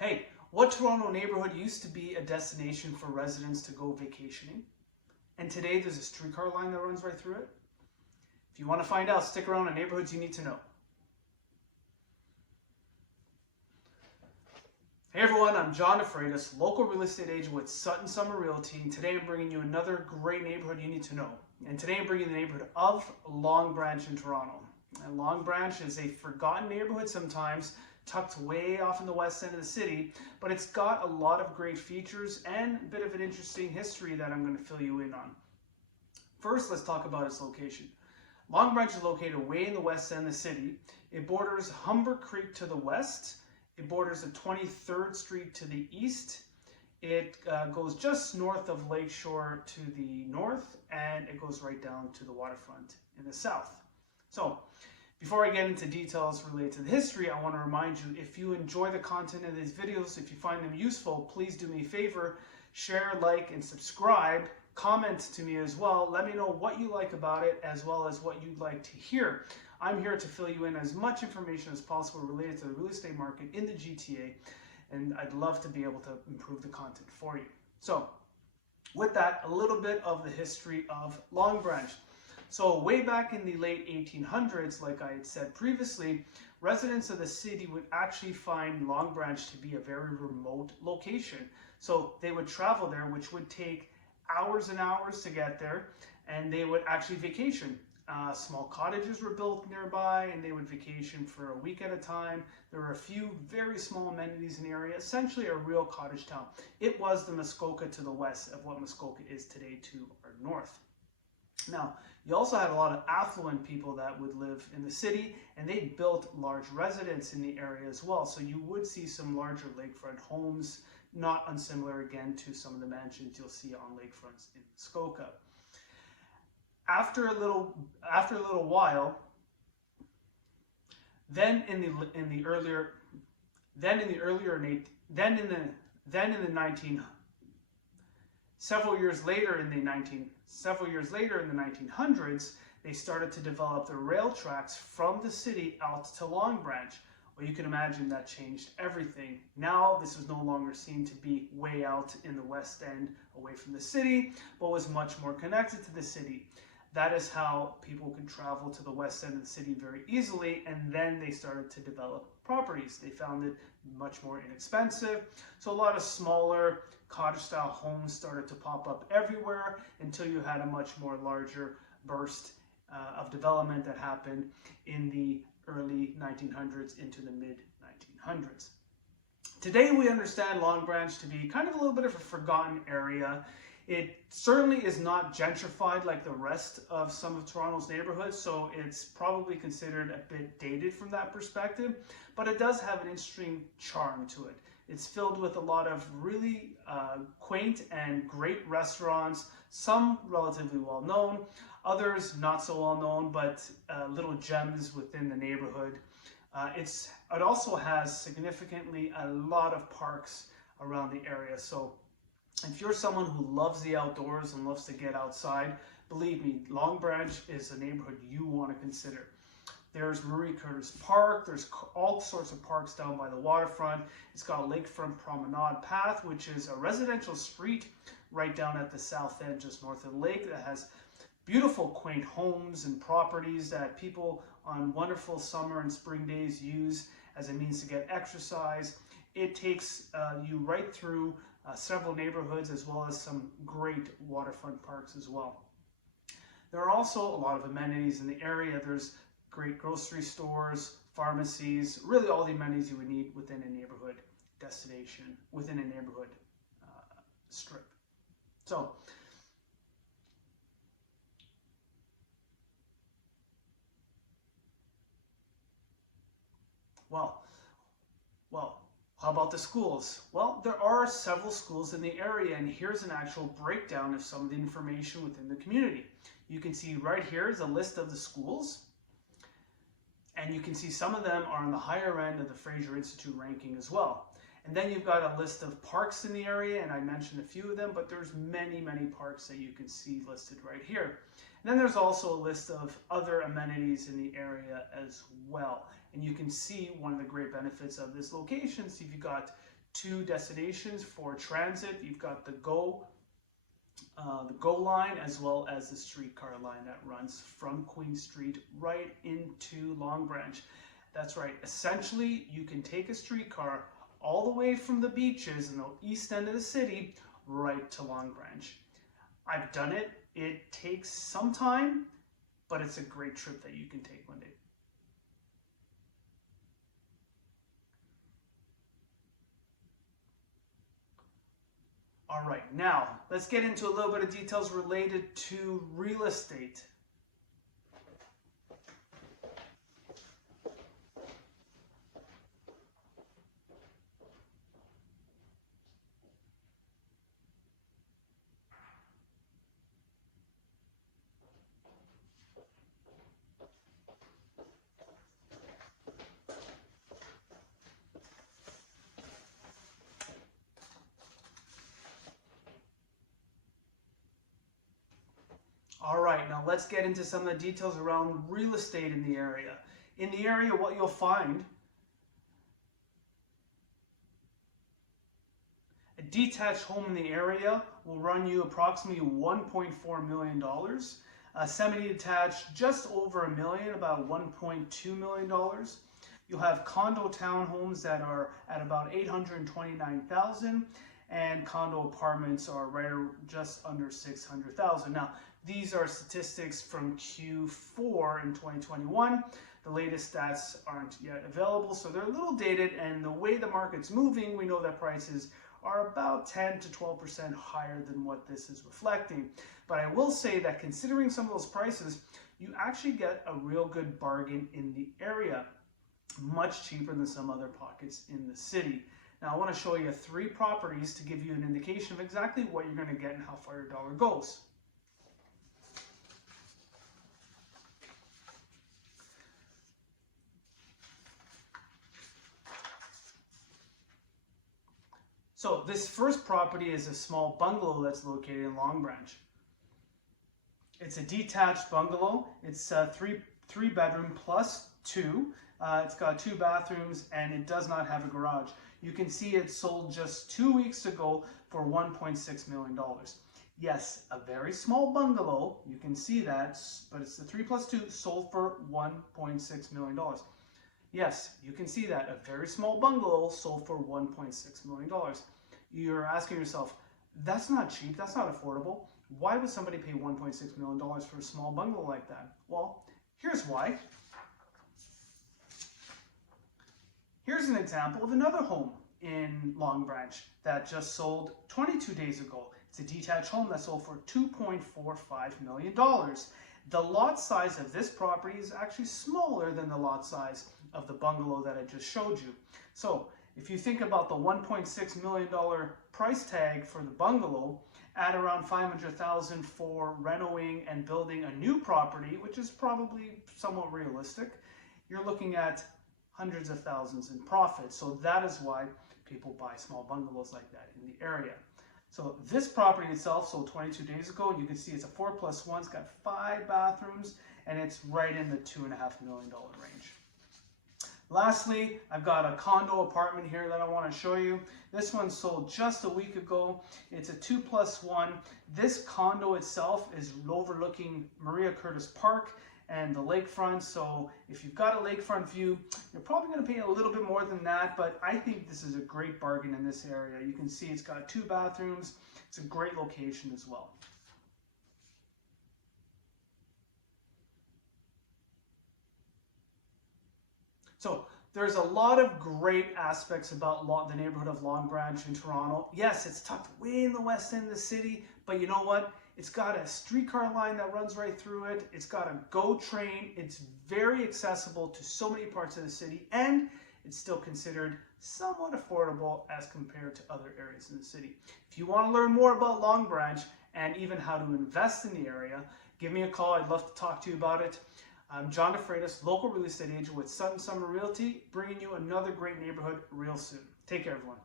Hey, what Toronto neighborhood used to be a destination for residents to go vacationing? And today there's a streetcar line that runs right through it? If you want to find out, stick around on Neighborhoods You Need to Know. Hey everyone, I'm John DeFreitas, local real estate agent with Sutton Summer Realty, and today I'm bringing you another great neighborhood you need to know. And today I'm bringing the neighborhood of Long Branch in Toronto. And Long Branch is a forgotten neighborhood sometimes, tucked way off in the west end of the city, but it's got a lot of great features and a bit of an interesting history that I'm going to fill you in on. First, let's talk about its location. Long Branch is located way in the west end of the city. It borders Humber Creek to the west. It borders the 23rd Street to the east. It goes just north of Lakeshore to the north, and it goes right down to the waterfront in the south. So, before I get into details related to the history, I want to remind you, if you enjoy the content of these videos, if you find them useful, please do me a favor, share, like, and subscribe. Comment to me as well. Let me know what you like about it, as well as what you'd like to hear. I'm here to fill you in as much information as possible related to the real estate market in the GTA, and I'd love to be able to improve the content for you. So, with that, a little bit of the history of Long Branch. So way back in the late 1800s, like I had said previously, residents of the city would actually find Long Branch to be a very remote location. So they would travel there, which would take hours and hours to get there, and they would actually vacation. Small cottages were built nearby, and they would vacation for a week at a time. There were a few very small amenities in the area, essentially a real cottage town. It was the Muskoka to the west of what Muskoka is today to our north. Now, you also had a lot of affluent people that would live in the city, and they built large residences in the area as well. So you would see some larger lakefront homes, not unsimilar again to some of the mansions you'll see on lakefronts in Muskoka. After a little while, several years later in the 1900s, they started to develop the rail tracks from the city out to Long Branch. Well, you can imagine that changed everything. Now, this was no longer seen to be way out in the west end, away from the city, but was much more connected to the city. That is how people could travel to the west end of the city very easily, and then they started to develop properties. They found it much more inexpensive, so a lot of smaller cottage-style homes started to pop up everywhere until you had a much more larger burst of development that happened in the early 1900s into the mid-1900s. Today we understand Long Branch to be kind of a little bit of a forgotten area. It certainly is not gentrified like the rest of some of Toronto's neighborhoods, so it's probably considered a bit dated from that perspective, but it does have an interesting charm to it. It's filled with a lot of really quaint and great restaurants, some relatively well known, others not so well known, but little gems within the neighborhood. It also has significantly a lot of parks around the area. So if you're someone who loves the outdoors and loves to get outside, believe me, Long Branch is a neighborhood you want to consider. There's Marie Curtis Park, there's all sorts of parks down by the waterfront. It's got a lakefront promenade path, which is a residential street right down at the south end, just north of the lake, that has beautiful quaint homes and properties that people on wonderful summer and spring days use as a means to get exercise. It takes you right through several neighborhoods, as well as some great waterfront parks as well. There are also a lot of amenities in the area. There's great grocery stores, pharmacies, really all the amenities you would need within a neighborhood destination, within a neighborhood strip. So, well, how about the schools? Well, there are several schools in the area, and here's an actual breakdown of some of the information within the community. You can see right here is a list of the schools, and you can see some of them are on the higher end of the Fraser Institute ranking as well. And then you've got a list of parks in the area, and I mentioned a few of them, but there's many, many parks that you can see listed right here. And then there's also a list of other amenities in the area as well. And you can see one of the great benefits of this location. So you've got two destinations for transit. You've got the GO line as well as the streetcar line that runs from Queen Street right into Long Branch. That's right. Essentially, you can take a streetcar all the way from the beaches in the east end of the city right to Long Branch. I've done it. It takes some time, but it's a great trip that you can take one day. All right, now let's get into a little bit of details related to real estate. All right, now let's get into some of the details around real estate in the area. In the area, what you'll find, a detached home in the area will run you approximately $1.4 million. Semi-detached, just over $1 million, about $1.2 million. You'll have condo townhomes that are at about $829,000, and condo apartments are right just under $600,000. Now, these are statistics from Q4 in 2021. The latest stats aren't yet available, so they're a little dated, and the way the market's moving, we know that prices are about 10 to 12% higher than what this is reflecting. But I will say that considering some of those prices, you actually get a real good bargain in the area, much cheaper than some other pockets in the city. Now, I want to show you 3 properties to give you an indication of exactly what you're going to get and how far your dollar goes. So this first property is a small bungalow that's located in Long Branch. It's a detached bungalow. It's three bedroom plus 2. It's got 2 bathrooms, and it does not have a garage. You can see it sold just 2 weeks ago for $1.6 million. Yes, a very small bungalow, you can see that, but it's the 3 plus 2 sold for $1.6 million. Yes, you can see that, a very small bungalow sold for $1.6 million. You're asking yourself, that's not cheap, that's not affordable. Why would somebody pay $1.6 million for a small bungalow like that? Well, here's why. Here's an example of another home in Long Branch that just sold 22 days ago. It's a detached home that sold for $2.45 million. The lot size of this property is actually smaller than the lot size of the bungalow that I just showed you. So if you think about the $1.6 million price tag for the bungalow, add around $500,000 for renovating and building a new property, which is probably somewhat realistic, you're looking at hundreds of thousands in profit. So that is why people buy small bungalows like that in the area. So this property itself sold 22 days ago. You can see it's a 4+1. It's got 5 bathrooms, and it's right in the $2.5 million range. Lastly, I've got a condo apartment here that I want to show you. This one sold just a week ago. It's a 2+1. This condo itself is overlooking Maria Curtis Park and the lakefront. So if you've got a lakefront view, you're probably going to pay a little bit more than that, but I think this is a great bargain in this area. You can see it's got 2 bathrooms. It's a great location as well. So there's a lot of great aspects about the neighborhood of Long Branch in Toronto. Yes, it's tucked way in the west end of the city, but you know what? It's got a streetcar line that runs right through it. It's got a GO train. It's very accessible to so many parts of the city, and it's still considered somewhat affordable as compared to other areas in the city. If you want to learn more about Long Branch and even how to invest in the area, give me a call. I'd love to talk to you about it. I'm John DeFreitas, local real estate agent with Sutton Summer Realty, bringing you another great neighborhood real soon. Take care, everyone.